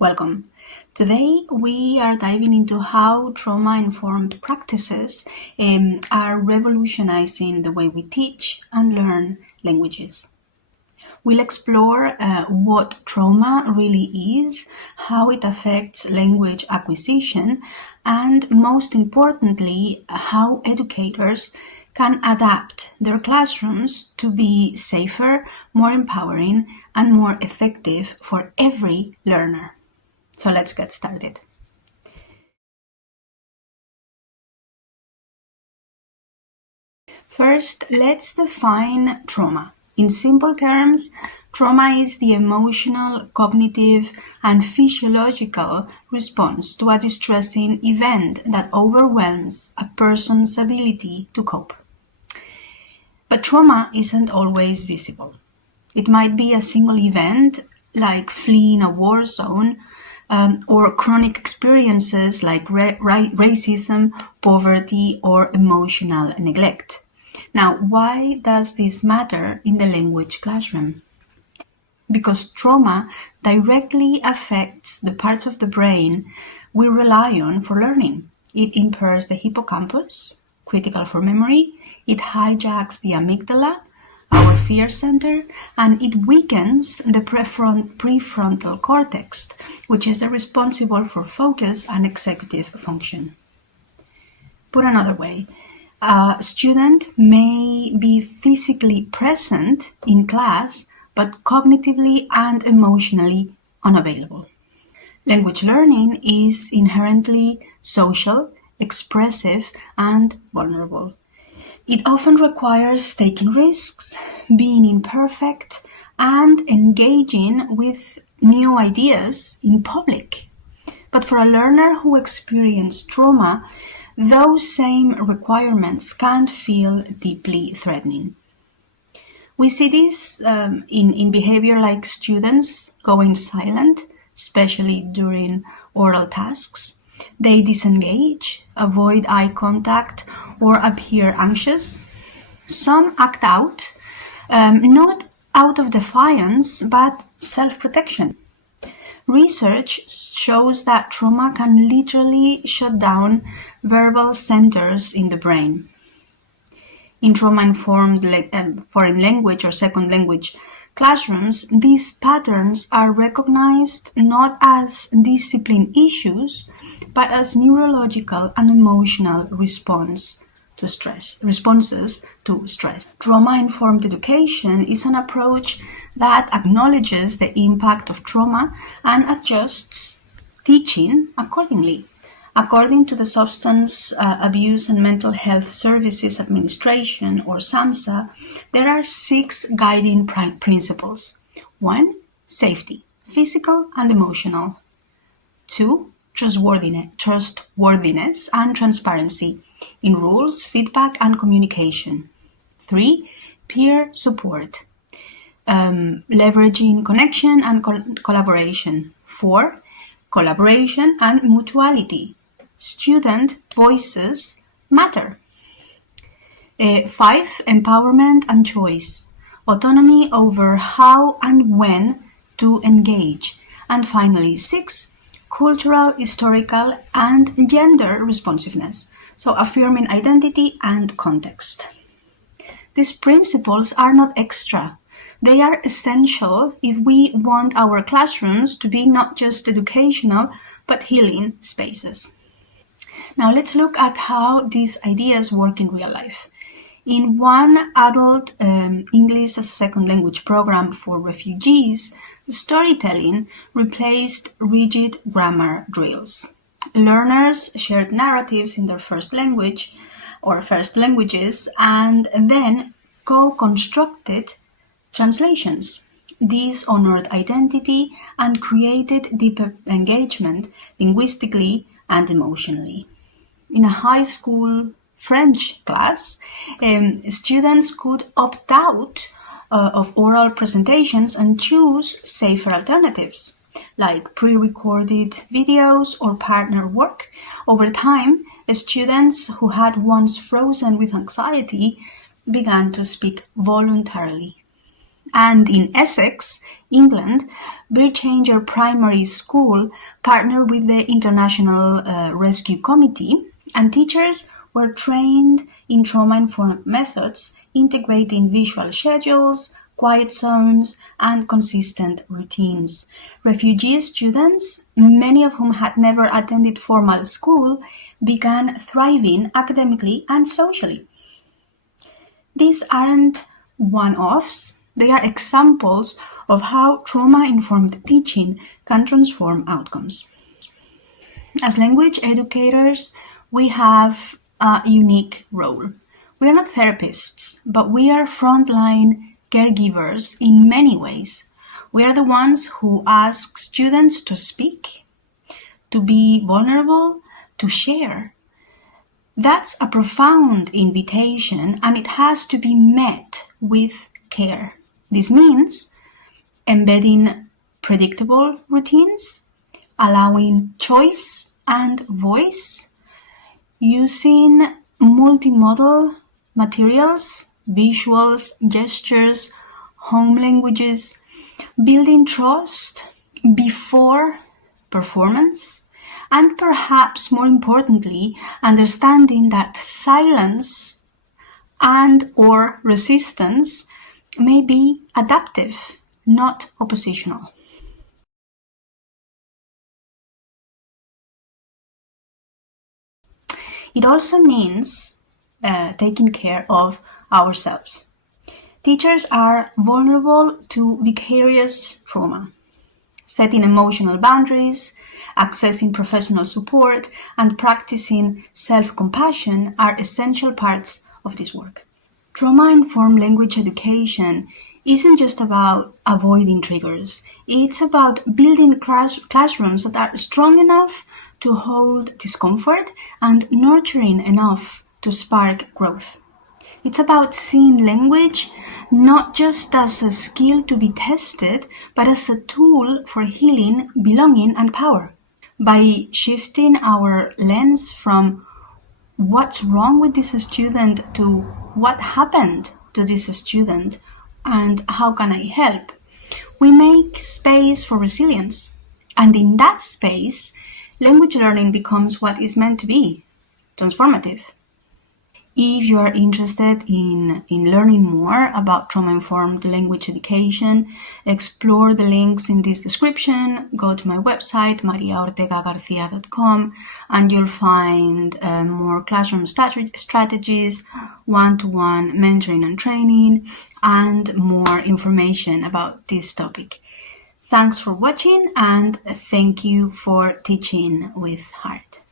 Welcome. Today we are diving into how trauma-informed practices are revolutionizing the way we teach and learn languages. We'll explore what trauma really is, how it affects language acquisition, and most importantly, how educators can adapt their classrooms to be safer, more empowering, and more effective for every learner. So let's get started. First, let's define trauma. In simple terms, trauma is the emotional, cognitive, and physiological response to a distressing event that overwhelms a person's ability to cope. But trauma isn't always visible. It might be a single event, like fleeing a war zone, or chronic experiences like racism, poverty, or emotional neglect. Now, why does this matter in the language classroom? Because trauma directly affects the parts of the brain we rely on for learning. It impairs the hippocampus, critical for memory, it hijacks the amygdala, our fear center, and it weakens the prefrontal cortex, which is responsible for focus and executive function. Put another way, a student may be physically present in class, but cognitively and emotionally unavailable. Language learning is inherently social, expressive, and vulnerable. It often requires taking risks, being imperfect, and engaging with new ideas in public. But for a learner who experienced trauma, those same requirements can feel deeply threatening. We see this in behavior like students going silent, especially during oral tasks. They disengage, avoid eye contact, or appear anxious. Some act out, not out of defiance, but self-protection. Research shows that trauma can literally shut down verbal centers in the brain. In trauma-informed foreign language or second language classrooms, these patterns are recognized not as discipline issues, but as neurological and emotional responses to stress. Trauma-informed education is an approach that acknowledges the impact of trauma and adjusts teaching accordingly. According to the Substance Abuse and Mental Health Services Administration, or SAMHSA, there are 6 guiding principles. 1. Safety, physical and emotional. 2. Trustworthiness and transparency in rules, feedback, and communication. 3. Peer support, leveraging connection and collaboration. 4. Collaboration and mutuality. Student voices matter. 5. Empowerment and choice, autonomy over how and when to engage. And finally, 6. Cultural, historical, and gender responsiveness, so affirming identity and context. These principles are not extra. They are essential if we want our classrooms to be not just educational, but healing spaces. Now let's look at how these ideas work in real life. In one adult English as a second language program for refugees, storytelling replaced rigid grammar drills. Learners shared narratives in their first language or first languages and then co-constructed translations. These honored identity and created deeper engagement linguistically and emotionally. In a high school French class, students could opt out of oral presentations and choose safer alternatives, like pre-recorded videos or partner work. Over time, students who had once frozen with anxiety began to speak voluntarily. And in Essex, England, Birchanger Primary School partnered with the International Rescue Committee, and teachers were trained in trauma-informed methods, integrating visual schedules, quiet zones, and consistent routines. Refugee students, many of whom had never attended formal school, began thriving academically and socially. These aren't one-offs, they are examples of how trauma-informed teaching can transform outcomes. As language educators, we have a unique role. We are not therapists, but we are frontline caregivers in many ways. We are the ones who ask students to speak, to be vulnerable, to share. That's a profound invitation, and it has to be met with care. This means embedding predictable routines, allowing choice and voice, using multimodal materials, visuals, gestures, home languages, building trust before performance, and perhaps more importantly, understanding that silence and/or resistance may be adaptive, not oppositional. It also means taking care of ourselves. Teachers are vulnerable to vicarious trauma. Setting emotional boundaries, accessing professional support, and practicing self-compassion are essential parts of this work. Trauma-informed language education isn't just about avoiding triggers. It's about building classrooms that are strong enough to hold discomfort and nurturing enough to spark growth. It's about seeing language not just as a skill to be tested, but as a tool for healing, belonging, and power. By shifting our lens from what's wrong with this student to what happened to this student and how can I help, we make space for resilience. And in that space, language learning becomes what it's meant to be, transformative. If you are interested in learning more about trauma-informed language education, explore the links in this description, go to my website, mariaortegagarcia.com, and you'll find more classroom strategies, one-to-one mentoring and training, and more information about this topic. Thanks for watching, and thank you for teaching with heart.